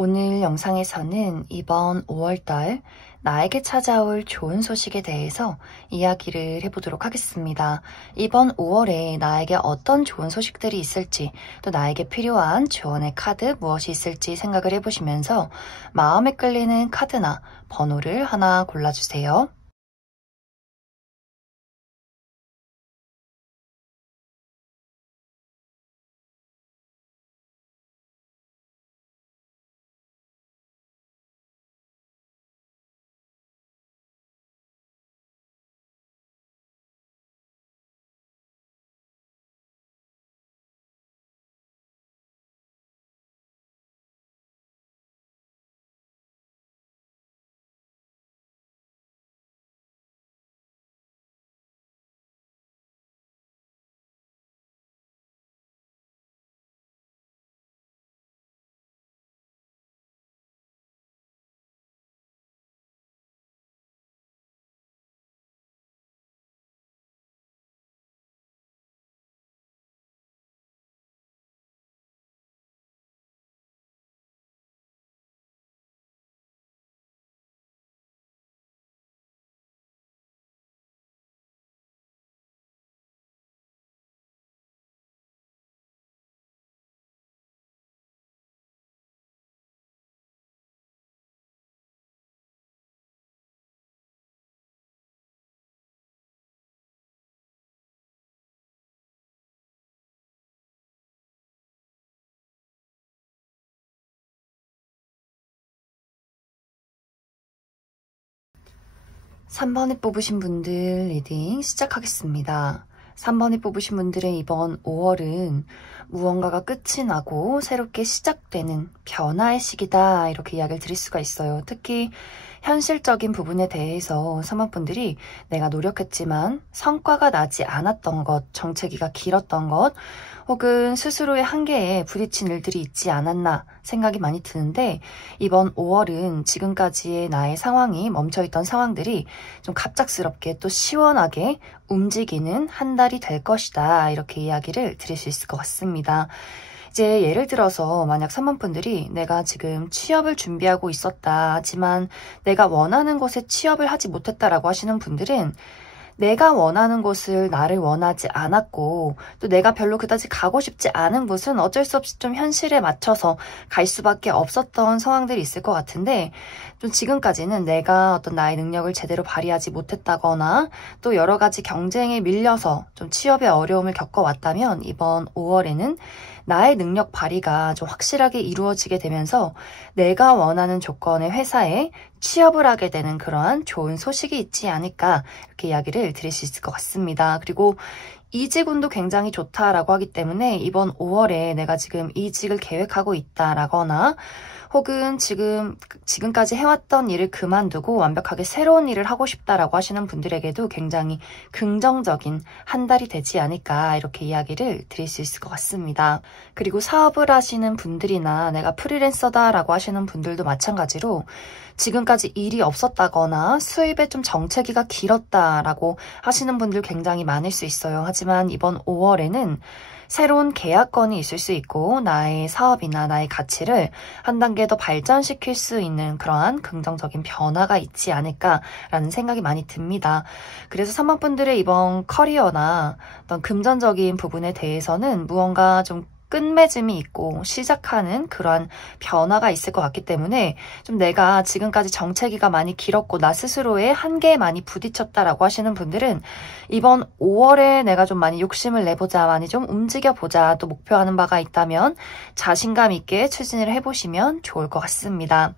오늘 영상에서는 이번 5월달 나에게 찾아올 좋은 소식에 대해서 이야기를 해보도록 하겠습니다. 이번 5월에 나에게 어떤 좋은 소식들이 있을지, 또 나에게 필요한 조언의 카드 무엇이 있을지 생각을 해보시면서 마음에 끌리는 카드나 번호를 하나 골라주세요. 삼 번에 뽑으신 분들 리딩 시작하겠습니다. 3번에 뽑으신 분들의 이번 5월은 무언가가 끝이 나고 새롭게 시작되는 변화의 시기다, 이렇게 이야기를 드릴 수가 있어요. 특히 현실적인 부분에 대해서 3번 분들이 내가 노력했지만 성과가 나지 않았던 것, 정체기가 길었던 것, 혹은 스스로의 한계에 부딪힌 일들이 있지 않았나 생각이 많이 드는데, 이번 5월은 지금까지의 나의 상황이 멈춰있던 상황들이 좀 갑작스럽게 또 시원하게 움직이는 한 달이 될 것이다, 이렇게 이야기를 드릴 수 있을 것 같습니다. 이제 예를 들어서 만약 3번 분들이 내가 지금 취업을 준비하고 있었다, 하지만 내가 원하는 곳에 취업을 하지 못했다라고 하시는 분들은 내가 원하는 곳을 나를 원하지 않았고, 또 내가 별로 그다지 가고 싶지 않은 곳은 어쩔 수 없이 좀 현실에 맞춰서 갈 수밖에 없었던 상황들이 있을 것 같은데, 좀 지금까지는 내가 어떤 나의 능력을 제대로 발휘하지 못했다거나 또 여러 가지 경쟁에 밀려서 좀 취업의 어려움을 겪어왔다면, 이번 5월에는 나의 능력 발휘가 좀 확실하게 이루어지게 되면서 내가 원하는 조건의 회사에 취업을 하게 되는 그러한 좋은 소식이 있지 않을까, 이렇게 이야기를 드릴 수 있을 것 같습니다. 그리고 이직운도 굉장히 좋다라고 하기 때문에 이번 5월에 내가 지금 이직을 계획하고 있다라거나, 혹은 지금까지 해왔던 일을 그만두고 완벽하게 새로운 일을 하고 싶다라고 하시는 분들에게도 굉장히 긍정적인 한 달이 되지 않을까, 이렇게 이야기를 드릴 수 있을 것 같습니다. 그리고 사업을 하시는 분들이나 내가 프리랜서다라고 하시는 분들도 마찬가지로 지금까지 일이 없었다거나 수입에 좀 정체기가 길었다라고 하시는 분들 굉장히 많을 수 있어요. 하지만 이번 5월에는 새로운 계약건이 있을 수 있고 나의 사업이나 나의 가치를 한 단계 더 발전시킬 수 있는 그러한 긍정적인 변화가 있지 않을까라는 생각이 많이 듭니다. 그래서 3번 분들의 이번 커리어나 어떤 금전적인 부분에 대해서는 무언가 좀 끝맺음이 있고 시작하는 그러한 변화가 있을 것 같기 때문에, 좀 내가 지금까지 정체기가 많이 길었고 나 스스로의 한계에 많이 부딪혔다라고 하시는 분들은 이번 5월에 내가 좀 많이 욕심을 내보자, 많이 좀 움직여보자, 또 목표하는 바가 있다면 자신감 있게 추진을 해보시면 좋을 것 같습니다.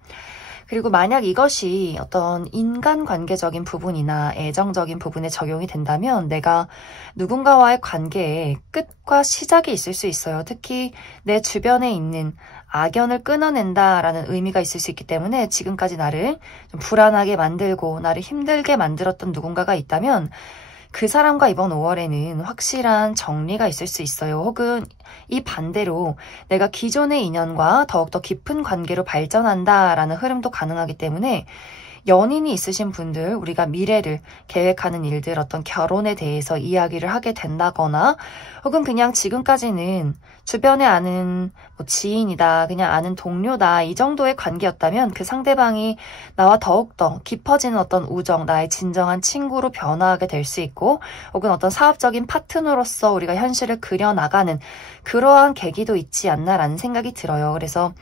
그리고 만약 이것이 어떤 인간관계적인 부분이나 애정적인 부분에 적용이 된다면 내가 누군가와의 관계에 끝과 시작이 있을 수 있어요. 특히 내 주변에 있는 악연을 끊어낸다라는 의미가 있을 수 있기 때문에 지금까지 나를 좀 불안하게 만들고 나를 힘들게 만들었던 누군가가 있다면 그 사람과 이번 5월에는 확실한 정리가 있을 수 있어요. 혹은 이 반대로 내가 기존의 인연과 더욱더 깊은 관계로 발전한다라는 흐름도 가능하기 때문에 연인이 있으신 분들, 우리가 미래를 계획하는 일들, 어떤 결혼에 대해서 이야기를 하게 된다거나 혹은 그냥 지금까지는 주변에 아는 뭐 지인이다, 그냥 아는 동료다 이 정도의 관계였다면 그 상대방이 나와 더욱더 깊어지는 어떤 우정, 나의 진정한 친구로 변화하게 될 수 있고 혹은 어떤 사업적인 파트너로서 우리가 현실을 그려나가는 그러한 계기도 있지 않나라는 생각이 들어요. 그래서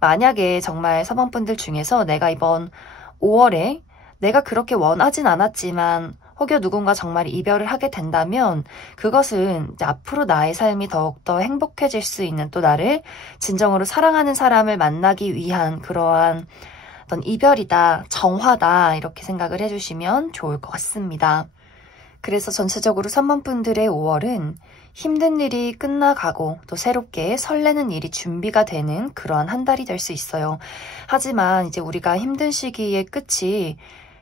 만약에 정말 서방분들 중에서 내가 이번 5월에 내가 그렇게 원하진 않았지만 혹여 누군가 정말 이별을 하게 된다면 그것은 이제 앞으로 나의 삶이 더욱더 행복해질 수 있는 또 나를 진정으로 사랑하는 사람을 만나기 위한 그러한 어떤 이별이다, 정화다 이렇게 생각을 해주시면 좋을 것 같습니다. 그래서 전체적으로 3번 분들의 5월은 힘든 일이 끝나가고 또 새롭게 설레는 일이 준비가 되는 그러한 한 달이 될 수 있어요. 하지만 이제 우리가 힘든 시기의 끝이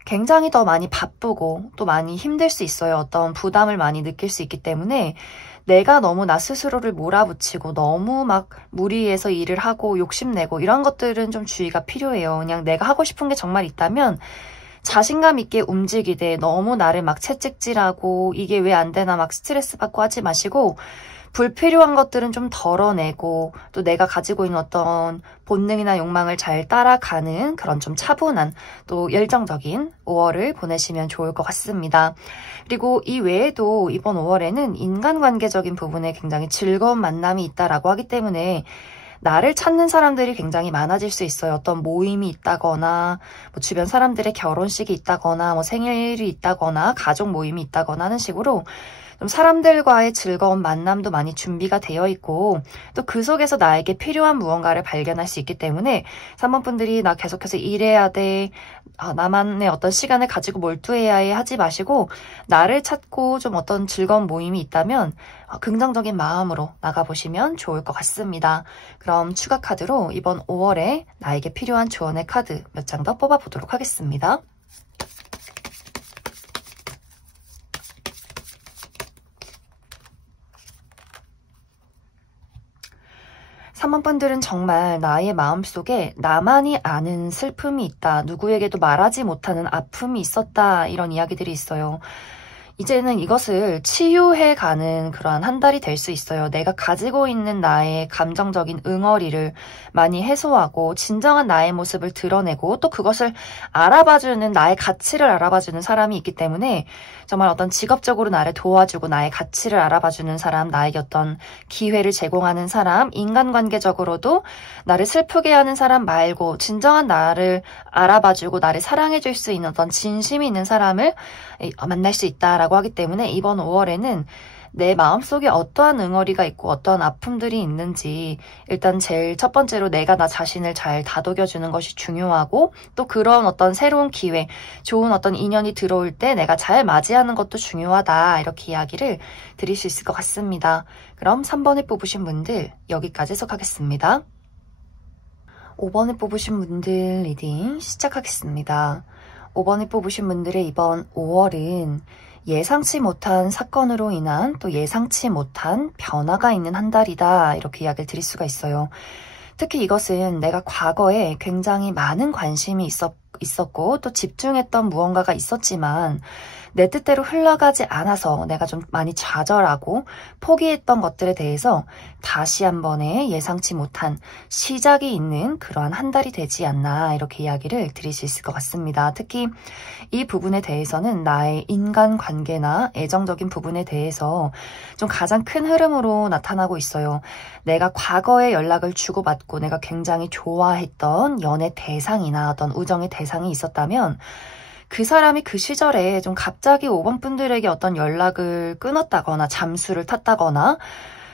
굉장히 더 많이 바쁘고 또 많이 힘들 수 있어요. 어떤 부담을 많이 느낄 수 있기 때문에 내가 너무 나 스스로를 몰아붙이고 너무 막 무리해서 일을 하고 욕심내고 이런 것들은 좀 주의가 필요해요. 그냥 내가 하고 싶은 게 정말 있다면 자신감 있게 움직이되 너무 나를 막 채찍질하고 이게 왜 안 되나 막 스트레스 받고 하지 마시고 불필요한 것들은 좀 덜어내고 또 내가 가지고 있는 어떤 본능이나 욕망을 잘 따라가는 그런 좀 차분한 또 열정적인 5월을 보내시면 좋을 것 같습니다. 그리고 이 외에도 이번 5월에는 인간관계적인 부분에 굉장히 즐거운 만남이 있다라고 하기 때문에 나를 찾는 사람들이 굉장히 많아질 수 있어요. 어떤 모임이 있다거나 뭐 주변 사람들의 결혼식이 있다거나 뭐 생일이 있다거나 가족 모임이 있다거나 하는 식으로 좀 사람들과의 즐거운 만남도 많이 준비가 되어 있고 또 그 속에서 나에게 필요한 무언가를 발견할 수 있기 때문에 3번 분들이 나 계속해서 일해야 돼, 나만의 어떤 시간을 가지고 몰두해야 해 하지 마시고 나를 찾고 좀 어떤 즐거운 모임이 있다면 긍정적인 마음으로 나가보시면 좋을 것 같습니다. 그럼 추가 카드로 이번 5월에 나에게 필요한 조언의 카드 몇 장 더 뽑아보도록 하겠습니다. 3번 분들은 정말 나의 마음속에 나만이 아는 슬픔이 있다. 누구에게도 말하지 못하는 아픔이 있었다. 이런 이야기들이 있어요. 이제는 이것을 치유해가는 그러한 한 달이 될 수 있어요. 내가 가지고 있는 나의 감정적인 응어리를 많이 해소하고 진정한 나의 모습을 드러내고 또 그것을 알아봐주는 나의 가치를 알아봐주는 사람이 있기 때문에 정말 어떤 직업적으로 나를 도와주고 나의 가치를 알아봐주는 사람, 나에게 어떤 기회를 제공하는 사람, 인간관계적으로도 나를 슬프게 하는 사람 말고 진정한 나를 알아봐주고 나를 사랑해줄 수 있는 어떤 진심이 있는 사람을 만날 수 있다라고 하기 때문에 이번 5월에는 내 마음속에 어떠한 응어리가 있고 어떠한 아픔들이 있는지 일단 제일 첫 번째로 내가 나 자신을 잘 다독여주는 것이 중요하고 또 그런 어떤 새로운 기회, 좋은 어떤 인연이 들어올 때 내가 잘 맞이하는 것도 중요하다 이렇게 이야기를 드릴 수 있을 것 같습니다. 그럼 3번을 뽑으신 분들 여기까지 해석하겠습니다. 5번을 뽑으신 분들 리딩 시작하겠습니다. 5번을 뽑으신 분들의 이번 5월은 예상치 못한 사건으로 인한 또 예상치 못한 변화가 있는 한 달이다 이렇게 이야기를 드릴 수가 있어요. 특히 이것은 내가 과거에 굉장히 많은 관심이 있었고 또 집중했던 무언가가 있었지만 내 뜻대로 흘러가지 않아서 내가 좀 많이 좌절하고 포기했던 것들에 대해서 다시 한 번의 예상치 못한 시작이 있는 그러한 한 달이 되지 않나 이렇게 이야기를 드릴 수 있을 것 같습니다. 특히 이 부분에 대해서는 나의 인간관계나 애정적인 부분에 대해서 좀 가장 큰 흐름으로 나타나고 있어요. 내가 과거에 연락을 주고받고 내가 굉장히 좋아했던 연애 대상이나 어떤 우정의 대상이 있었다면 그 사람이 그 시절에 좀 갑자기 5번 분들에게 어떤 연락을 끊었다거나 잠수를 탔다거나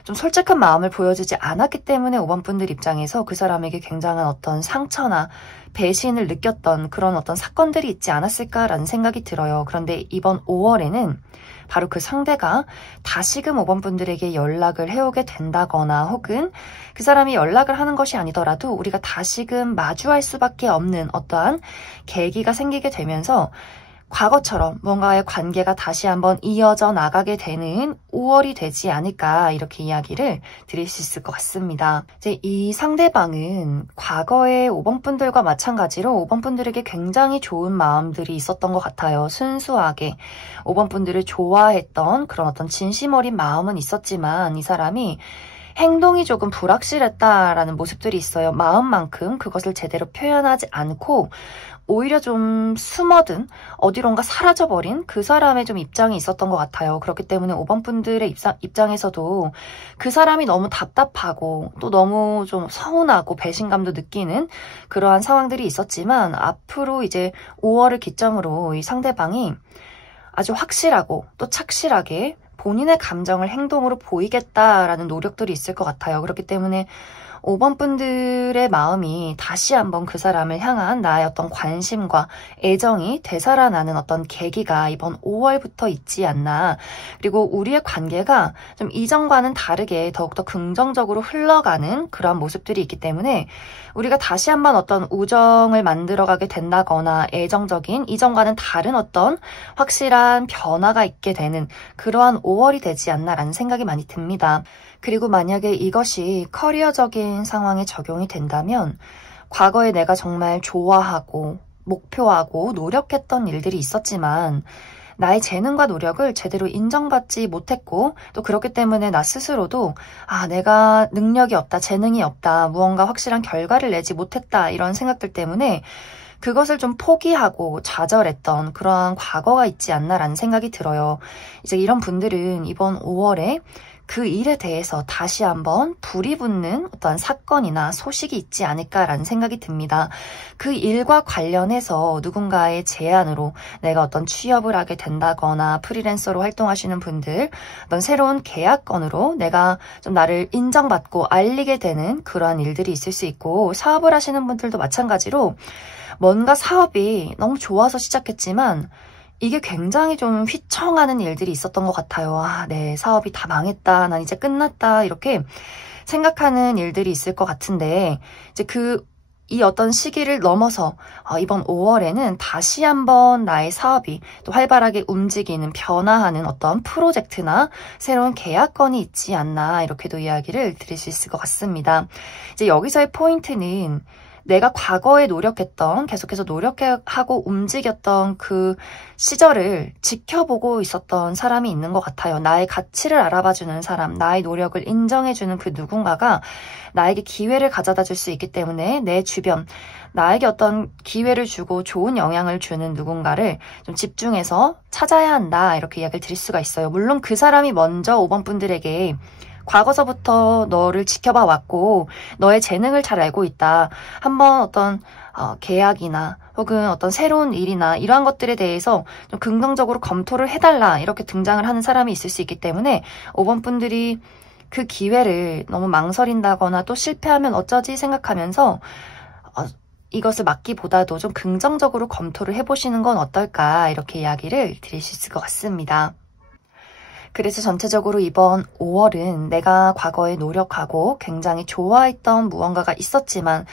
좀 솔직한 마음을 보여주지 않았기 때문에 5번 분들 입장에서 그 사람에게 굉장한 어떤 상처나 배신을 느꼈던 그런 어떤 사건들이 있지 않았을까라는 생각이 들어요. 그런데 이번 5월에는 바로 그 상대가 다시금 5번 분들에게 연락을 해오게 된다거나 혹은 그 사람이 연락을 하는 것이 아니더라도 우리가 다시금 마주할 수밖에 없는 어떠한 계기가 생기게 되면서 과거처럼 뭔가의 관계가 다시 한번 이어져 나가게 되는 5월이 되지 않을까 이렇게 이야기를 드릴 수 있을 것 같습니다. 이제 이 상대방은 과거의 5번 분들과 마찬가지로 5번 분들에게 굉장히 좋은 마음들이 있었던 것 같아요. 순수하게 5번 분들을 좋아했던 그런 어떤 진심 어린 마음은 있었지만 이 사람이 행동이 조금 불확실했다라는 모습들이 있어요. 마음만큼 그것을 제대로 표현하지 않고 오히려 좀 숨어든 어디론가 사라져버린 그 사람의 좀 입장이 있었던 것 같아요. 그렇기 때문에 5번 분들의 입장에서도 그 사람이 너무 답답하고 또 너무 좀 서운하고 배신감도 느끼는 그러한 상황들이 있었지만 앞으로 이제 5월을 기점으로 이 상대방이 아주 확실하고 또 착실하게 본인의 감정을 행동으로 보이겠다라는 노력들이 있을 것 같아요. 그렇기 때문에 5번 분들의 마음이 다시 한번 그 사람을 향한 나의 어떤 관심과 애정이 되살아나는 어떤 계기가 이번 5월부터 있지 않나. 그리고 우리의 관계가 좀 이전과는 다르게 더욱더 긍정적으로 흘러가는 그런 모습들이 있기 때문에 우리가 다시 한번 어떤 우정을 만들어가게 된다거나 애정적인 이전과는 다른 어떤 확실한 변화가 있게 되는 그러한 5월이 되지 않나라는 생각이 많이 듭니다. 그리고 만약에 이것이 커리어적인 상황에 적용이 된다면 과거에 내가 정말 좋아하고 목표하고 노력했던 일들이 있었지만 나의 재능과 노력을 제대로 인정받지 못했고 또 그렇기 때문에 나 스스로도 내가 능력이 없다, 재능이 없다, 무언가 확실한 결과를 내지 못했다 이런 생각들 때문에 그것을 좀 포기하고 좌절했던 그러한 과거가 있지 않나라는 생각이 들어요. 이제 이런 분들은 이번 5월에 그 일에 대해서 다시 한번 불이 붙는 어떤 사건이나 소식이 있지 않을까라는 생각이 듭니다. 그 일과 관련해서 누군가의 제안으로 내가 어떤 취업을 하게 된다거나 프리랜서로 활동하시는 분들, 어떤 새로운 계약건으로 내가 좀 나를 인정받고 알리게 되는 그러한 일들이 있을 수 있고, 사업을 하시는 분들도 마찬가지로 뭔가 사업이 너무 좋아서 시작했지만 이게 굉장히 좀 휘청하는 일들이 있었던 것 같아요. 내 사업이 다 망했다. 난 이제 끝났다. 이렇게 생각하는 일들이 있을 것 같은데, 이제 이 어떤 시기를 넘어서 이번 5월에는 다시 한번 나의 사업이 또 활발하게 움직이는 변화하는 어떤 프로젝트나 새로운 계약건이 있지 않나 이렇게도 이야기를 드릴 수 있을 것 같습니다. 이제 여기서의 포인트는 내가 과거에 노력했던, 계속해서 노력하고 움직였던 그 시절을 지켜보고 있었던 사람이 있는 것 같아요. 나의 가치를 알아봐주는 사람, 나의 노력을 인정해주는 그 누군가가 나에게 기회를 가져다 줄 수 있기 때문에 내 주변, 나에게 어떤 기회를 주고 좋은 영향을 주는 누군가를 좀 집중해서 찾아야 한다. 이렇게 이야기를 드릴 수가 있어요. 물론 그 사람이 먼저 5번 분들에게 과거서부터 너를 지켜봐 왔고 너의 재능을 잘 알고 있다. 한번 어떤 계약이나 혹은 어떤 새로운 일이나 이러한 것들에 대해서 좀 긍정적으로 검토를 해달라 이렇게 등장을 하는 사람이 있을 수 있기 때문에 5번 분들이 그 기회를 너무 망설인다거나 또 실패하면 어쩌지 생각하면서 이것을 막기보다도 좀 긍정적으로 검토를 해보시는 건 어떨까 이렇게 이야기를 드릴 수 있을 것 같습니다. 그래서 전체적으로 이번 5월은 내가 과거에 노력하고 굉장히 좋아했던 무언가가 있었지만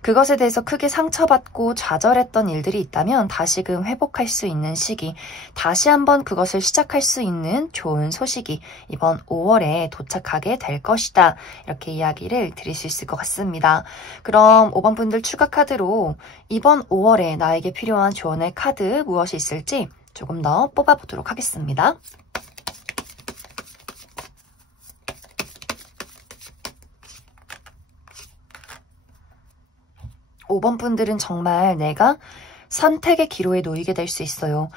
그것에 대해서 크게 상처받고 좌절했던 일들이 있다면 다시금 회복할 수 있는 시기, 다시 한번 그것을 시작할 수 있는 좋은 소식이 이번 5월에 도착하게 될 것이다. 이렇게 이야기를 드릴 수 있을 것 같습니다. 그럼 5번 분들 추가 카드로 이번 5월에 나에게 필요한 조언의 카드 무엇이 있을지 조금 더 뽑아보도록 하겠습니다. 5번 분들은 정말 내가 선택의 기로에 놓이게 될 수 있어요.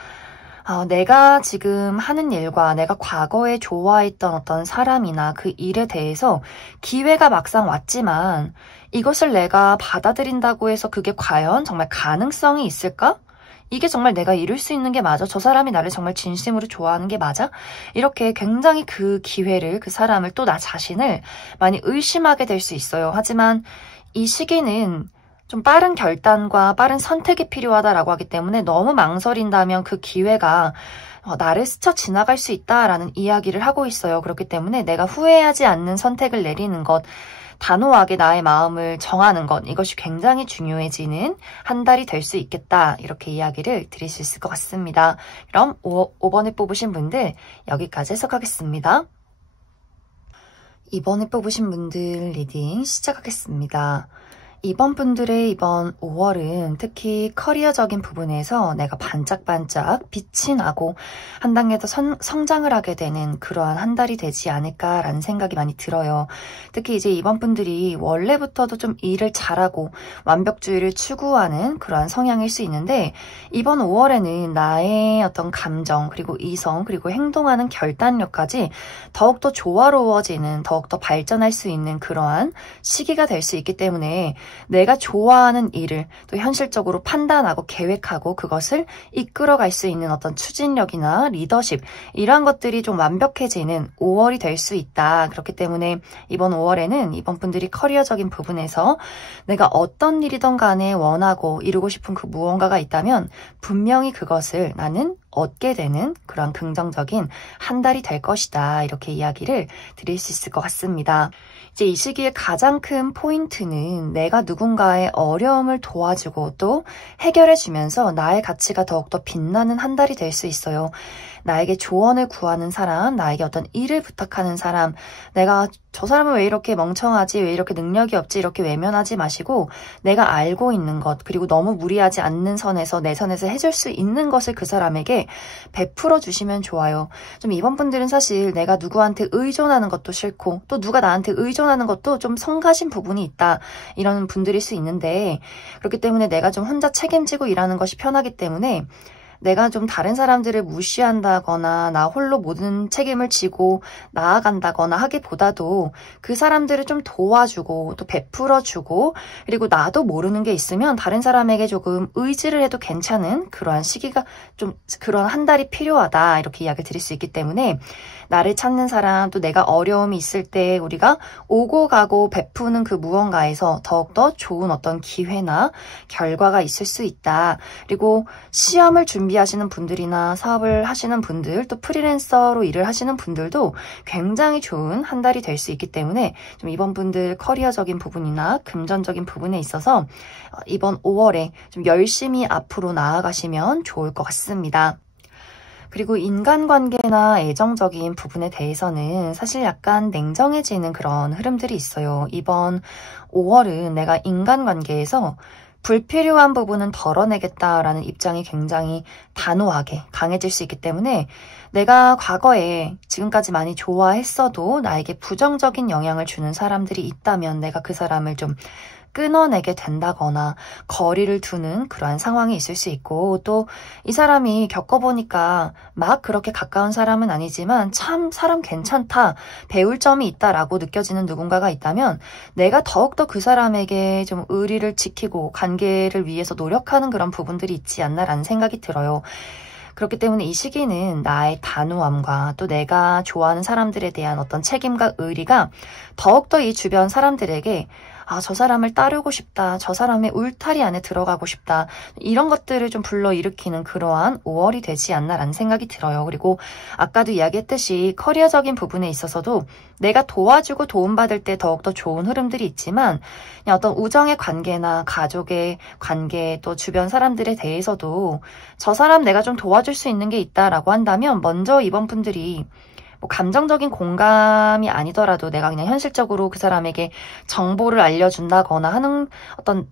내가 지금 하는 일과 내가 과거에 좋아했던 어떤 사람이나 그 일에 대해서 기회가 막상 왔지만 이것을 내가 받아들인다고 해서 그게 과연 정말 가능성이 있을까? 이게 정말 내가 이룰 수 있는 게 맞아? 저 사람이 나를 정말 진심으로 좋아하는 게 맞아? 이렇게 굉장히 그 기회를, 그 사람을 또 나 자신을 많이 의심하게 될 수 있어요. 하지만 이 시기는 좀 빠른 결단과 빠른 선택이 필요하다라고 하기 때문에 너무 망설인다면 그 기회가 나를 스쳐 지나갈 수 있다라는 이야기를 하고 있어요. 그렇기 때문에 내가 후회하지 않는 선택을 내리는 것, 단호하게 나의 마음을 정하는 것, 이것이 굉장히 중요해지는 한 달이 될 수 있겠다. 이렇게 이야기를 드릴 수 있을 것 같습니다. 그럼 5번에 뽑으신 분들 여기까지 해석하겠습니다. 2번에 뽑으신 분들 리딩 시작하겠습니다. 이번 분들의 이번 5월은 특히 커리어적인 부분에서 내가 반짝반짝 빛이 나고 한 단계 더 성장을 하게 되는 그러한 한 달이 되지 않을까라는 생각이 많이 들어요. 특히 이제 이번 분들이 원래부터도 좀 일을 잘하고 완벽주의를 추구하는 그러한 성향일 수 있는데 이번 5월에는 나의 어떤 감정 그리고 이성 그리고 행동하는 결단력까지 더욱더 조화로워지는 더욱더 발전할 수 있는 그러한 시기가 될 수 있기 때문에 내가 좋아하는 일을 또 현실적으로 판단하고 계획하고 그것을 이끌어갈 수 있는 어떤 추진력이나 리더십 이러한 것들이 좀 완벽해지는 5월이 될 수 있다. 그렇기 때문에 이번 5월에는 이번 분들이 커리어적인 부분에서 내가 어떤 일이든 간에 원하고 이루고 싶은 그 무언가가 있다면 분명히 그것을 나는 얻게 되는 그런 긍정적인 한 달이 될 것이다. 이렇게 이야기를 드릴 수 있을 것 같습니다. 이제 이 시기의 가장 큰 포인트는 내가 누군가의 어려움을 도와주고 또 해결해주면서 나의 가치가 더욱더 빛나는 한 달이 될 수 있어요. 나에게 조언을 구하는 사람, 나에게 어떤 일을 부탁하는 사람, 내가 저 사람은 왜 이렇게 멍청하지, 왜 이렇게 능력이 없지, 이렇게 외면하지 마시고 내가 알고 있는 것, 그리고 너무 무리하지 않는 선에서 내 선에서 해줄 수 있는 것을 그 사람에게 베풀어 주시면 좋아요. 좀 이번 분들은 사실 내가 누구한테 의존하는 것도 싫고 또 누가 나한테 의존하는 것도 좀 성가신 부분이 있다. 이런 분들일 수 있는데 그렇기 때문에 내가 좀 혼자 책임지고 일하는 것이 편하기 때문에 내가 좀 다른 사람들을 무시한다거나 나 홀로 모든 책임을 지고 나아간다거나 하기보다도 그 사람들을 좀 도와주고 또 베풀어주고 그리고 나도 모르는 게 있으면 다른 사람에게 조금 의지를 해도 괜찮은 그러한 시기가 좀 그런 한 달이 필요하다 이렇게 이야기를 드릴 수 있기 때문에 나를 찾는 사람 또 내가 어려움이 있을 때 우리가 오고 가고 베푸는 그 무언가에서 더욱더 좋은 어떤 기회나 결과가 있을 수 있다. 그리고 시험을 준비하시는 분들이나 사업을 하시는 분들 또 프리랜서로 일을 하시는 분들도 굉장히 좋은 한 달이 될 수 있기 때문에 좀 이번 분들 커리어적인 부분이나 금전적인 부분에 있어서 이번 5월에 좀 열심히 앞으로 나아가시면 좋을 것 같습니다. 그리고 인간관계나 애정적인 부분에 대해서는 사실 약간 냉정해지는 그런 흐름들이 있어요. 이번 5월은 내가 인간관계에서 불필요한 부분은 덜어내겠다라는 입장이 굉장히 단호하게 강해질 수 있기 때문에 내가 과거에 지금까지 많이 좋아했어도 나에게 부정적인 영향을 주는 사람들이 있다면 내가 그 사람을 좀 끊어내게 된다거나 거리를 두는 그러한 상황이 있을 수 있고 또 이 사람이 겪어보니까 막 그렇게 가까운 사람은 아니지만 참 사람 괜찮다, 배울 점이 있다라고 느껴지는 누군가가 있다면 내가 더욱더 그 사람에게 좀 의리를 지키고 관계를 위해서 노력하는 그런 부분들이 있지 않나라는 생각이 들어요. 그렇기 때문에 이 시기는 나의 단호함과 또 내가 좋아하는 사람들에 대한 어떤 책임과 의리가 더욱더 이 주변 사람들에게 저 사람을 따르고 싶다. 저 사람의 울타리 안에 들어가고 싶다. 이런 것들을 좀 불러일으키는 그러한 5월이 되지 않나라는 생각이 들어요. 그리고 아까도 이야기했듯이 커리어적인 부분에 있어서도 내가 도와주고 도움받을 때 더욱더 좋은 흐름들이 있지만 그냥 어떤 우정의 관계나 가족의 관계 또 주변 사람들에 대해서도 저 사람 내가 좀 도와줄 수 있는 게 있다라고 한다면 먼저 이번 분들이 감정적인 공감이 아니더라도 내가 그냥 현실적으로 그 사람에게 정보를 알려준다거나 하는 어떤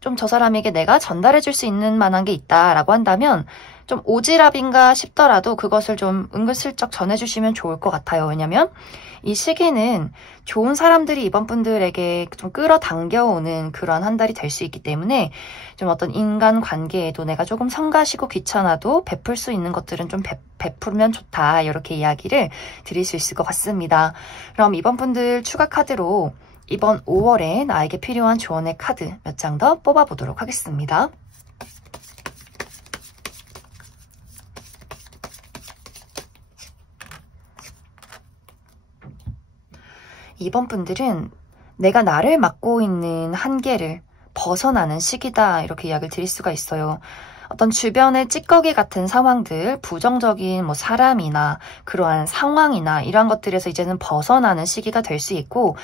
좀 저 사람에게 내가 전달해줄 수 있는 만한 게 있다라고 한다면 좀 오지랖인가 싶더라도 그것을 좀 은근슬쩍 전해주시면 좋을 것 같아요. 왜냐면 이 시기는 좋은 사람들이 이번 분들에게 좀 끌어당겨오는 그런 한 달이 될 수 있기 때문에 좀 어떤 인간관계에도 내가 조금 성가시고 귀찮아도 베풀 수 있는 것들은 좀 베풀면 좋다. 이렇게 이야기를 드릴 수 있을 것 같습니다. 그럼 이번 분들 추가 카드로 이번 5월에 나에게 필요한 조언의 카드 몇 장 더 뽑아보도록 하겠습니다. 이번 분들은 내가 나를 맡고 있는 한계를 벗어나는 시기다 이렇게 이야기를 드릴 수가 있어요. 어떤 주변의 찌꺼기 같은 상황들, 부정적인 뭐 사람이나 그러한 상황이나 이런 것들에서 이제는 벗어나는 시기가 될 수 있고,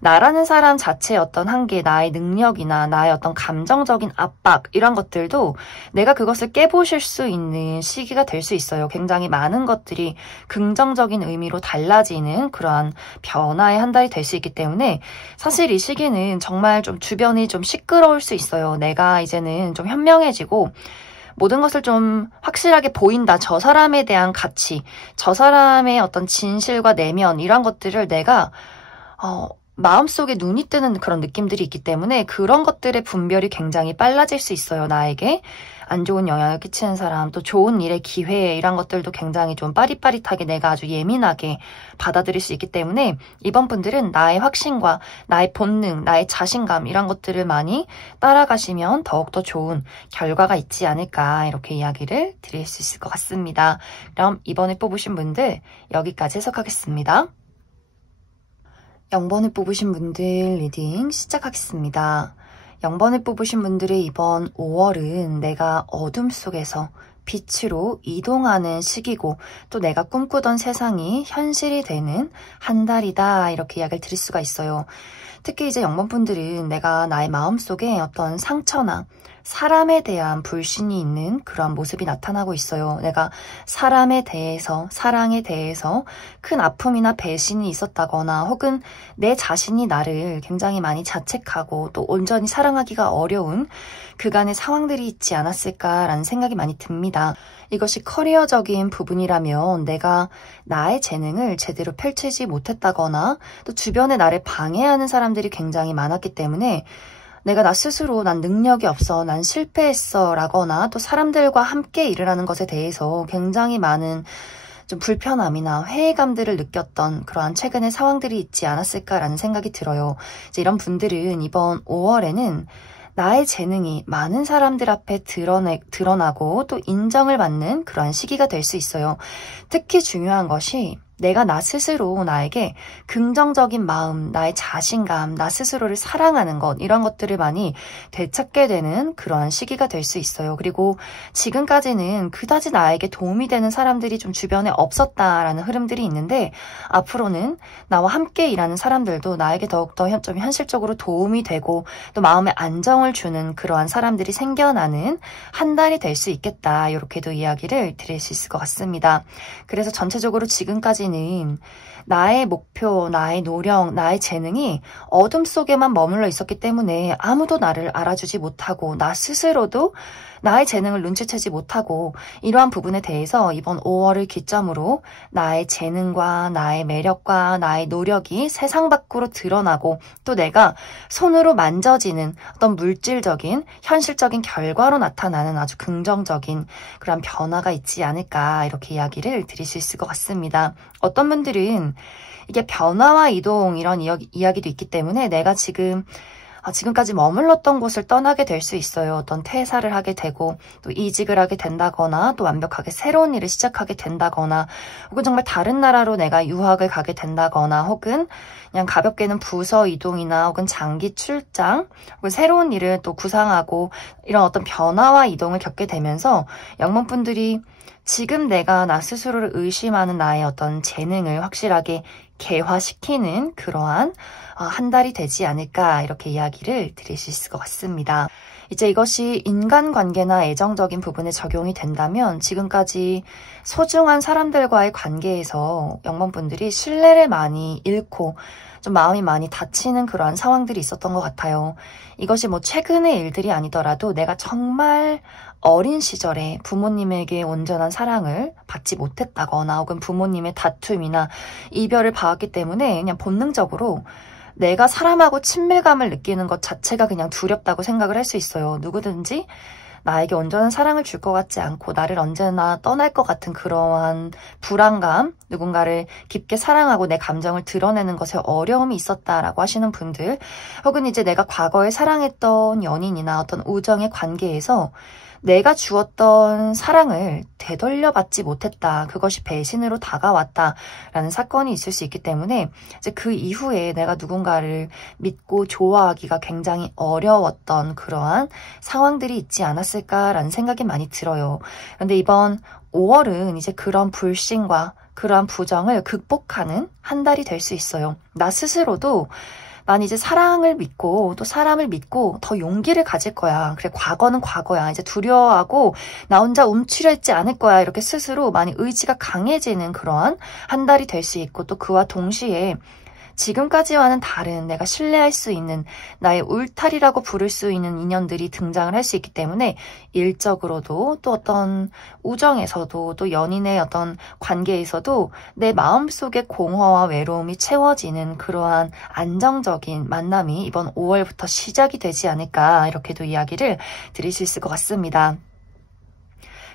나라는 사람 자체의 어떤 한계, 나의 능력이나 나의 어떤 감정적인 압박 이런 것들도 내가 그것을 깨부실 수 있는 시기가 될 수 있어요. 굉장히 많은 것들이 긍정적인 의미로 달라지는 그러한 변화의 한 달이 될 수 있기 때문에 사실 이 시기는 정말 좀 주변이 좀 시끄러울 수 있어요. 내가 이제는 좀 현명해지고 모든 것을 좀 확실하게 보인다. 저 사람에 대한 가치, 저 사람의 어떤 진실과 내면 이런 것들을 내가 마음속에 눈이 뜨는 그런 느낌들이 있기 때문에 그런 것들의 분별이 굉장히 빨라질 수 있어요. 나에게 안 좋은 영향을 끼치는 사람, 또 좋은 일의 기회 이런 것들도 굉장히 좀 빠릿빠릿하게 내가 아주 예민하게 받아들일 수 있기 때문에 이번 분들은 나의 확신과 나의 본능, 나의 자신감 이런 것들을 많이 따라가시면 더욱더 좋은 결과가 있지 않을까 이렇게 이야기를 드릴 수 있을 것 같습니다. 그럼 이번에 뽑으신 분들 여기까지 해석하겠습니다. 0번을 뽑으신 분들 리딩 시작하겠습니다. 0번을 뽑으신 분들의 이번 5월은 내가 어둠 속에서 빛으로 이동하는 시기고 또 내가 꿈꾸던 세상이 현실이 되는 한 달이다 이렇게 이야기를 드릴 수가 있어요. 특히 이제 0번 분들은 내가 나의 마음속에 어떤 상처나 사람에 대한 불신이 있는 그런 모습이 나타나고 있어요. 내가 사람에 대해서, 사랑에 대해서 큰 아픔이나 배신이 있었다거나 혹은 내 자신이 나를 굉장히 많이 자책하고 또 온전히 사랑하기가 어려운 그간의 상황들이 있지 않았을까라는 생각이 많이 듭니다. 이것이 커리어적인 부분이라면 내가 나의 재능을 제대로 펼치지 못했다거나 또 주변에 나를 방해하는 사람들이 굉장히 많았기 때문에 내가 나 스스로 난 능력이 없어, 난 실패했어 라거나 또 사람들과 함께 일을 하는 것에 대해서 굉장히 많은 좀 불편함이나 회의감들을 느꼈던 그러한 최근의 상황들이 있지 않았을까라는 생각이 들어요. 이제 이런 분들은 이번 5월에는 나의 재능이 많은 사람들 앞에 드러나고 또 인정을 받는 그러한 시기가 될 수 있어요. 특히 중요한 것이 내가 나 스스로 나에게 긍정적인 마음, 나의 자신감, 나 스스로를 사랑하는 것 이런 것들을 많이 되찾게 되는 그러한 시기가 될 수 있어요. 그리고 지금까지는 그다지 나에게 도움이 되는 사람들이 좀 주변에 없었다라는 흐름들이 있는데 앞으로는 나와 함께 일하는 사람들도 나에게 더욱더 좀 현실적으로 도움이 되고 또 마음에 안정을 주는 그러한 사람들이 생겨나는 한 달이 될 수 있겠다. 이렇게도 이야기를 드릴 수 있을 것 같습니다. 그래서 전체적으로 지금까지는 나의 목표, 나의 노력, 나의 재능이 어둠 속에만 머물러 있었기 때문에 아무도 나를 알아주지 못하고 나 스스로도 나의 재능을 눈치채지 못하고 이러한 부분에 대해서 이번 5월을 기점으로 나의 재능과 나의 매력과 나의 노력이 세상 밖으로 드러나고 또 내가 손으로 만져지는 어떤 물질적인 현실적인 결과로 나타나는 아주 긍정적인 그런 변화가 있지 않을까 이렇게 이야기를 드릴 수 있을 것 같습니다. 어떤 분들은 이게 변화와 이동 이런 이야기도 있기 때문에 내가 지금까지 머물렀던 곳을 떠나게 될 수 있어요. 어떤 퇴사를 하게 되고 또 이직을 하게 된다거나 또 완벽하게 새로운 일을 시작하게 된다거나 혹은 정말 다른 나라로 내가 유학을 가게 된다거나 혹은 그냥 가볍게는 부서 이동이나 혹은 장기 출장 혹은 새로운 일을 또 구상하고 이런 어떤 변화와 이동을 겪게 되면서 영문분들이 지금 내가 나 스스로를 의심하는 나의 어떤 재능을 확실하게 개화시키는 그러한 한 달이 되지 않을까 이렇게 이야기를 드릴 수 있을 것 같습니다. 이제 이것이 인간관계나 애정적인 부분에 적용이 된다면 지금까지 소중한 사람들과의 관계에서 영문분들이 신뢰를 많이 잃고 좀 마음이 많이 다치는 그러한 상황들이 있었던 것 같아요. 이것이 뭐 최근의 일들이 아니더라도 내가 정말 어린 시절에 부모님에게 온전한 사랑을 받지 못했다거나 혹은 부모님의 다툼이나 이별을 봐왔기 때문에 그냥 본능적으로 내가 사람하고 친밀감을 느끼는 것 자체가 그냥 두렵다고 생각을 할 수 있어요. 누구든지 나에게 온전한 사랑을 줄 것 같지 않고 나를 언제나 떠날 것 같은 그러한 불안감, 누군가를 깊게 사랑하고 내 감정을 드러내는 것에 어려움이 있었다라고 하시는 분들, 혹은 이제 내가 과거에 사랑했던 연인이나 어떤 우정의 관계에서 내가 주었던 사랑을 되돌려받지 못했다. 그것이 배신으로 다가왔다라는 사건이 있을 수 있기 때문에 이제 그 이후에 내가 누군가를 믿고 좋아하기가 굉장히 어려웠던 그러한 상황들이 있지 않았을까 않았을까라는 생각이 많이 들어요. 그런데 이번 5월은 이제 그런 불신과 그러한 부정을 극복하는 한 달이 될 수 있어요. 나 스스로도 난 이제 사랑을 믿고 또 사람을 믿고 더 용기를 가질 거야. 그래, 과거는 과거야. 이제 두려워하고 나 혼자 움츠려 있지 않을 거야. 이렇게 스스로 많이 의지가 강해지는 그러한 한 달이 될 수 있고, 또 그와 동시에 지금까지와는 다른 내가 신뢰할 수 있는 나의 울타리라고 부를 수 있는 인연들이 등장을 할 수 있기 때문에 일적으로도 또 어떤 우정에서도 또 연인의 어떤 관계에서도 내 마음속의 공허와 외로움이 채워지는 그러한 안정적인 만남이 이번 5월부터 시작이 되지 않을까, 이렇게도 이야기를 드릴 수 있을 것 같습니다.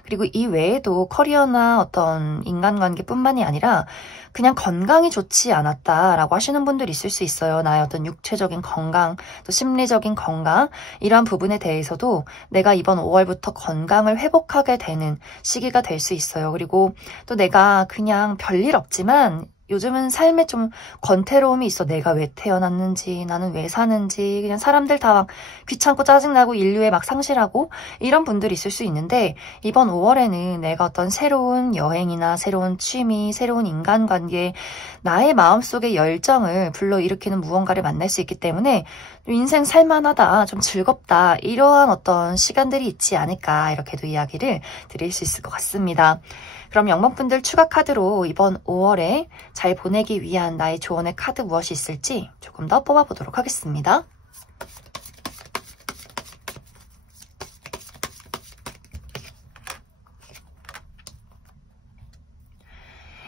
그리고 이 외에도 커리어나 어떤 인간관계뿐만이 아니라 그냥 건강이 좋지 않았다라고 하시는 분들이 있을 수 있어요. 나의 어떤 육체적인 건강, 또 심리적인 건강, 이러한 부분에 대해서도 내가 이번 5월부터 건강을 회복하게 되는 시기가 될 수 있어요. 그리고 또 내가 그냥 별일 없지만 요즘은 삶에 좀 권태로움이 있어. 내가 왜 태어났는지, 나는 왜 사는지, 그냥 사람들 다 막 귀찮고 짜증나고 인류에 막 상실하고 이런 분들이 있을 수 있는데, 이번 5월에는 내가 어떤 새로운 여행이나 새로운 취미, 새로운 인간관계, 나의 마음속의 열정을 불러일으키는 무언가를 만날 수 있기 때문에 인생 살만하다, 좀 즐겁다, 이러한 어떤 시간들이 있지 않을까, 이렇게도 이야기를 드릴 수 있을 것 같습니다. 그럼 영번분들 추가 카드로 이번 5월에 잘 보내기 위한 나의 조언의 카드 무엇이 있을지 조금 더 뽑아보도록 하겠습니다.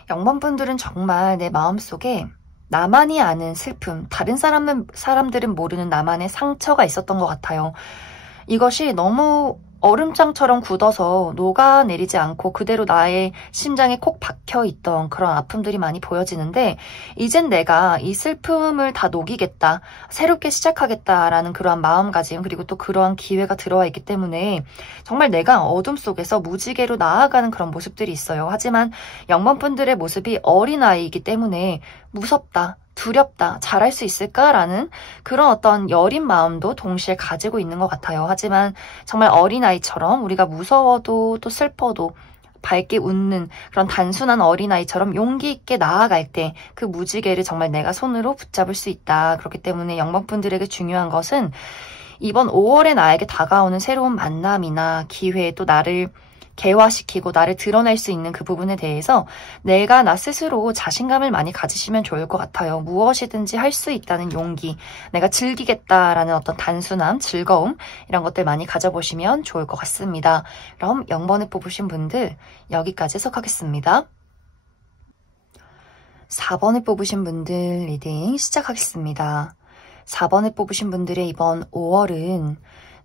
영번분들은 정말 내 마음속에 나만이 아는 슬픔, 다른 사람들은 모르는 나만의 상처가 있었던 것 같아요. 이것이 너무 얼음장처럼 굳어서 녹아내리지 않고 그대로 나의 심장에 콕 박혀있던 그런 아픔들이 많이 보여지는데, 이젠 내가 이 슬픔을 다 녹이겠다, 새롭게 시작하겠다라는 그러한 마음가짐, 그리고 또 그러한 기회가 들어와 있기 때문에 정말 내가 어둠 속에서 무지개로 나아가는 그런 모습들이 있어요. 하지만 영번분들의 모습이 어린아이이기 때문에 무섭다, 두렵다, 잘할 수 있을까라는 그런 어떤 여린 마음도 동시에 가지고 있는 것 같아요. 하지만 정말 어린아이처럼 우리가 무서워도 또 슬퍼도 밝게 웃는 그런 단순한 어린아이처럼 용기 있게 나아갈 때 그 무지개를 정말 내가 손으로 붙잡을 수 있다. 그렇기 때문에 영번분들에게 중요한 것은 이번 5월에 나에게 다가오는 새로운 만남이나 기회, 또 나를 개화시키고 나를 드러낼 수 있는 그 부분에 대해서 내가 나 스스로 자신감을 많이 가지시면 좋을 것 같아요. 무엇이든지 할 수 있다는 용기, 내가 즐기겠다라는 어떤 단순함, 즐거움, 이런 것들 많이 가져보시면 좋을 것 같습니다. 그럼 0번을 뽑으신 분들 여기까지 해석하겠습니다. 4번을 뽑으신 분들 리딩 시작하겠습니다. 4번을 뽑으신 분들의 이번 5월은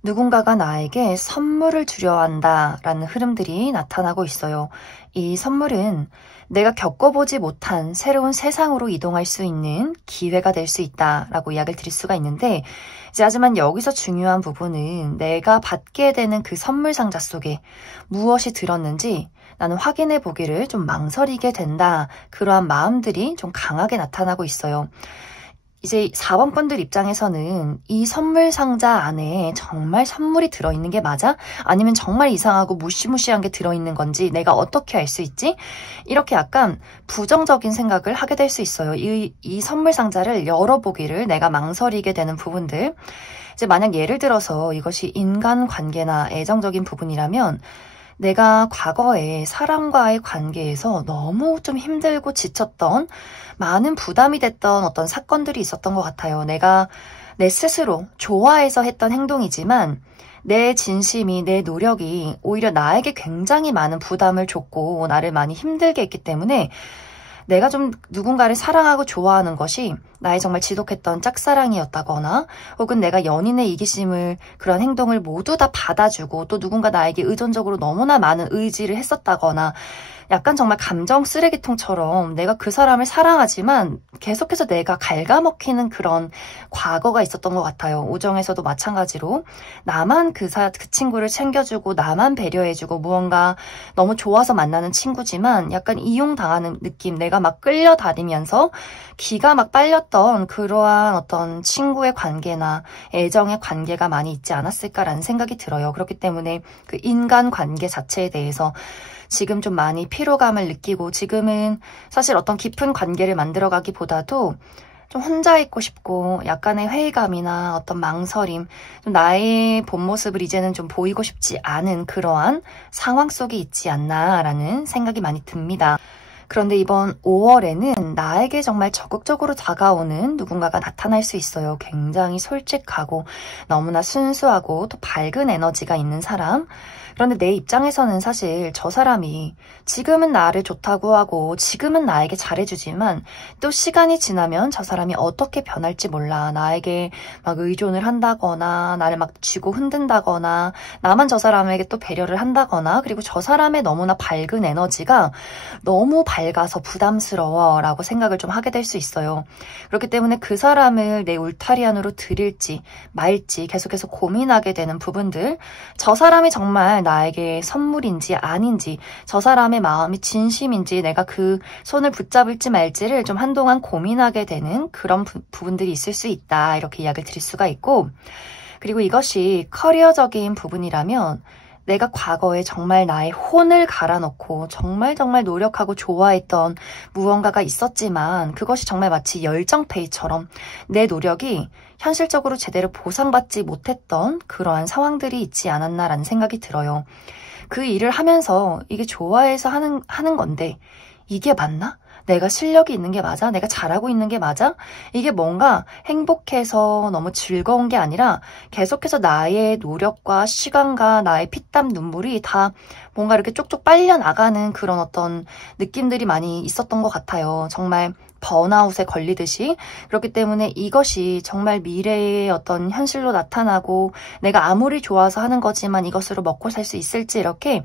누군가가 나에게 선물을 주려 한다라는 흐름들이 나타나고 있어요. 이 선물은 내가 겪어보지 못한 새로운 세상으로 이동할 수 있는 기회가 될 수 있다라고 이야기를 드릴 수가 있는데, 하지만 여기서 중요한 부분은 내가 받게 되는 그 선물 상자 속에 무엇이 들었는지 나는 확인해 보기를 좀 망설이게 된다. 그러한 마음들이 좀 강하게 나타나고 있어요. 이제 4번 분들 입장에서는 이 선물 상자 안에 정말 선물이 들어있는 게 맞아? 아니면 정말 이상하고 무시무시한 게 들어있는 건지 내가 어떻게 알 수 있지? 이렇게 약간 부정적인 생각을 하게 될 수 있어요. 이 선물 상자를 열어보기를 내가 망설이게 되는 부분들. 이제 만약 예를 들어서 이것이 인간관계나 애정적인 부분이라면 내가 과거에 사람과의 관계에서 너무 좀 힘들고 지쳤던, 많은 부담이 됐던 어떤 사건들이 있었던 것 같아요. 내가 내 스스로 좋아해서 했던 행동이지만 내 진심이, 내 노력이 오히려 나에게 굉장히 많은 부담을 줬고 나를 많이 힘들게 했기 때문에 내가 좀 누군가를 사랑하고 좋아하는 것이 나의 정말 지독했던 짝사랑이었다거나, 혹은 내가 연인의 이기심을, 그런 행동을 모두 다 받아주고 또 누군가 나에게 의존적으로 너무나 많은 의지를 했었다거나, 약간 정말 감정 쓰레기통처럼 내가 그 사람을 사랑하지만 계속해서 내가 갉아먹히는 그런 과거가 있었던 것 같아요. 우정에서도 마찬가지로 나만 그 친구를 챙겨주고 나만 배려해주고 무언가 너무 좋아서 만나는 친구지만 약간 이용당하는 느낌, 내가 내가 막 끌려다니면서 기가 막 빨렸던 그러한 어떤 친구의 관계나 애정의 관계가 많이 있지 않았을까라는 생각이 들어요. 그렇기 때문에 그 인간 관계 자체에 대해서 지금 좀 많이 피로감을 느끼고 지금은 사실 어떤 깊은 관계를 만들어가기보다도 좀 혼자 있고 싶고 약간의 회의감이나 어떤 망설임, 좀 나의 본 모습을 이제는 좀 보이고 싶지 않은 그러한 상황 속에 있지 않나라는 생각이 많이 듭니다. 그런데 이번 5월에는 나에게 정말 적극적으로 다가오는 누군가가 나타날 수 있어요. 굉장히 솔직하고 너무나 순수하고 또 밝은 에너지가 있는 사람. 그런데 내 입장에서는 사실 저 사람이 지금은 나를 좋다고 하고 지금은 나에게 잘해주지만 또 시간이 지나면 저 사람이 어떻게 변할지 몰라. 나에게 막 의존을 한다거나 나를 막 쥐고 흔든다거나 나만 저 사람에게 또 배려를 한다거나 그리고 저 사람의 너무나 밝은 에너지가 너무 밝아서 부담스러워 라고 생각을 좀 하게 될 수 있어요. 그렇기 때문에 그 사람을 내 울타리 안으로 들일지 말지 계속해서 고민하게 되는 부분들, 저 사람이 정말 나에게 선물인지 아닌지, 저 사람의 마음이 진심인지 내가 그 손을 붙잡을지 말지를 좀 한동안 고민하게 되는 그런 부분들이 있을 수 있다, 이렇게 이야기를 드릴 수가 있고, 그리고 이것이 커리어적인 부분이라면 내가 과거에 정말 나의 혼을 갈아넣고 정말 노력하고 좋아했던 무언가가 있었지만 그것이 정말 마치 열정페이처럼 내 노력이 현실적으로 제대로 보상받지 못했던 그러한 상황들이 있지 않았나라는 생각이 들어요. 그 일을 하면서 이게 좋아해서 하는 건데 이게 맞나? 내가 실력이 있는 게 맞아? 내가 잘하고 있는 게 맞아? 이게 뭔가 행복해서 너무 즐거운 게 아니라 계속해서 나의 노력과 시간과 나의 피땀 눈물이 다 뭔가 이렇게 쪽쪽 빨려나가는 그런 어떤 느낌들이 많이 있었던 것 같아요. 정말 번아웃에 걸리듯이. 그렇기 때문에 이것이 정말 미래의 어떤 현실로 나타나고 내가 아무리 좋아서 하는 거지만 이것으로 먹고 살 수 있을지, 이렇게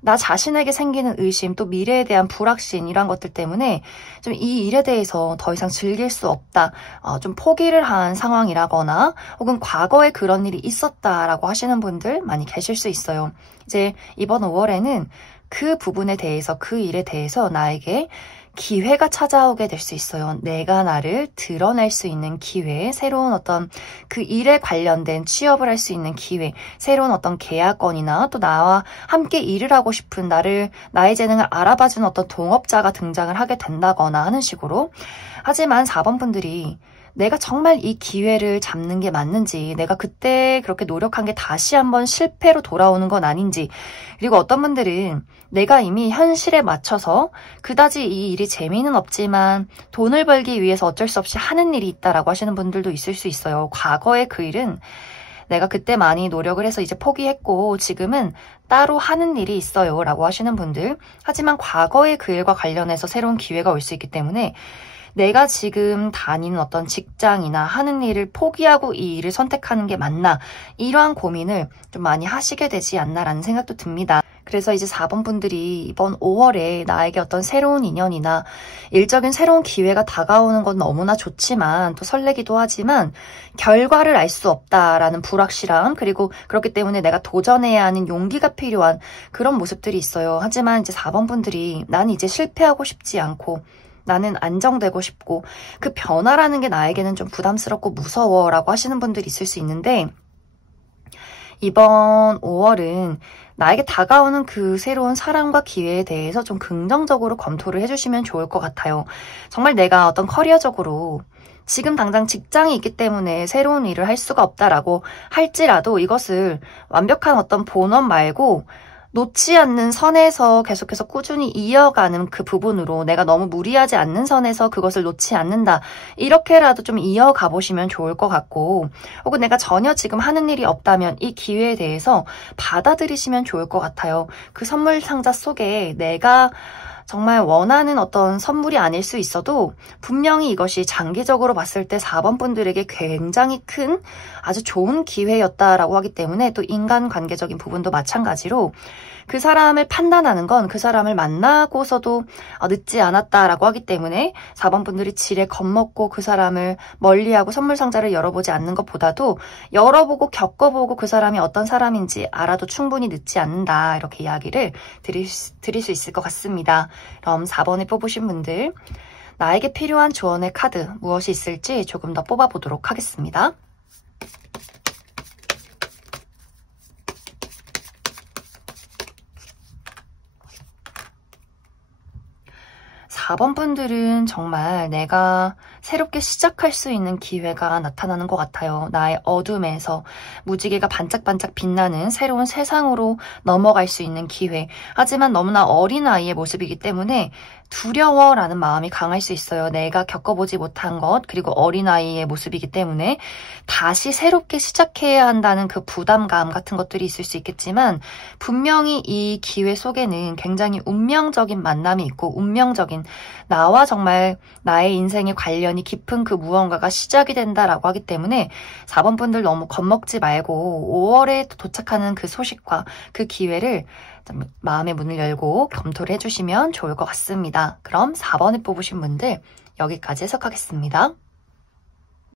나 자신에게 생기는 의심, 또 미래에 대한 불확신, 이런 것들 때문에 좀 이 일에 대해서 더 이상 즐길 수 없다, 좀 포기를 한 상황이라거나 혹은 과거에 그런 일이 있었다라고 하시는 분들 많이 계실 수 있어요. 이제 이번 5월에는 그 부분에 대해서, 그 일에 대해서 나에게 기회가 찾아오게 될 수 있어요. 내가 나를 드러낼 수 있는 기회, 새로운 어떤 그 일에 관련된 취업을 할 수 있는 기회, 새로운 어떤 계약건이나 또 나와 함께 일을 하고 싶은 나의 재능을 알아봐주는 어떤 동업자가 등장을 하게 된다거나 하는 식으로. 하지만 4번 분들이 내가 정말 이 기회를 잡는 게 맞는지, 내가 그때 그렇게 노력한 게 다시 한번 실패로 돌아오는 건 아닌지, 그리고 어떤 분들은 내가 이미 현실에 맞춰서 그다지 이 일이 재미는 없지만 돈을 벌기 위해서 어쩔 수 없이 하는 일이 있다라고 하시는 분들도 있을 수 있어요. 과거의 그 일은 내가 그때 많이 노력을 해서 이제 포기했고 지금은 따로 하는 일이 있어요 라고 하시는 분들. 하지만 과거의 그 일과 관련해서 새로운 기회가 올 수 있기 때문에 내가 지금 다니는 어떤 직장이나 하는 일을 포기하고 이 일을 선택하는 게 맞나, 이러한 고민을 좀 많이 하시게 되지 않나라는 생각도 듭니다. 그래서 이제 4번 분들이 이번 5월에 나에게 어떤 새로운 인연이나 일적인 새로운 기회가 다가오는 건 너무나 좋지만 또 설레기도 하지만 결과를 알 수 없다라는 불확실함, 그리고 그렇기 때문에 내가 도전해야 하는 용기가 필요한 그런 모습들이 있어요. 하지만 이제 4번 분들이 난 이제 실패하고 싶지 않고 나는 안정되고 싶고 그 변화라는 게 나에게는 좀 부담스럽고 무서워 라고 하시는 분들이 있을 수 있는데, 이번 5월은 나에게 다가오는 그 새로운 사랑과 기회에 대해서 좀 긍정적으로 검토를 해주시면 좋을 것 같아요. 정말 내가 어떤 커리어적으로 지금 당장 직장이 있기 때문에 새로운 일을 할 수가 없다라고 할지라도 이것을 완벽한 어떤 본원 말고 놓지 않는 선에서 계속해서 꾸준히 이어가는 그 부분으로, 내가 너무 무리하지 않는 선에서 그것을 놓지 않는다, 이렇게라도 좀 이어가 보시면 좋을 것 같고, 혹은 내가 전혀 지금 하는 일이 없다면 이 기회에 대해서 받아들이시면 좋을 것 같아요. 그 선물 상자 속에 내가 정말 원하는 어떤 선물이 아닐 수 있어도 분명히 이것이 장기적으로 봤을 때 4번 분들에게 굉장히 큰 아주 좋은 기회였다라고 하기 때문에, 또 인간관계적인 부분도 마찬가지로 그 사람을 판단하는 건 그 사람을 만나고서도 늦지 않았다라고 하기 때문에 4번 분들이 지레 겁먹고 그 사람을 멀리하고 선물 상자를 열어보지 않는 것보다도 열어보고 겪어보고 그 사람이 어떤 사람인지 알아도 충분히 늦지 않는다, 이렇게 이야기를 드릴 수 있을 것 같습니다. 그럼 4번에 뽑으신 분들, 나에게 필요한 조언의 카드 무엇이 있을지 조금 더 뽑아보도록 하겠습니다. 4번 분들은 정말 내가 새롭게 시작할 수 있는 기회가 나타나는 것 같아요. 나의 어둠에서 무지개가 반짝반짝 빛나는 새로운 세상으로 넘어갈 수 있는 기회. 하지만 너무나 어린아이의 모습이기 때문에 두려워라는 마음이 강할 수 있어요. 내가 겪어보지 못한 것, 그리고 어린아이의 모습이기 때문에 다시 새롭게 시작해야 한다는 그 부담감 같은 것들이 있을 수 있겠지만 분명히 이 기회 속에는 굉장히 운명적인 만남이 있고 운명적인 나와 정말 나의 인생의 관련이 깊은 그 무언가가 시작이 된다라고 하기 때문에 4번 분들 너무 겁먹지 말고 5월에 도착하는 그 소식과 그 기회를 마음의 문을 열고 검토를 해주시면 좋을 것 같습니다. 그럼 4번에 뽑으신 분들 여기까지 해석하겠습니다.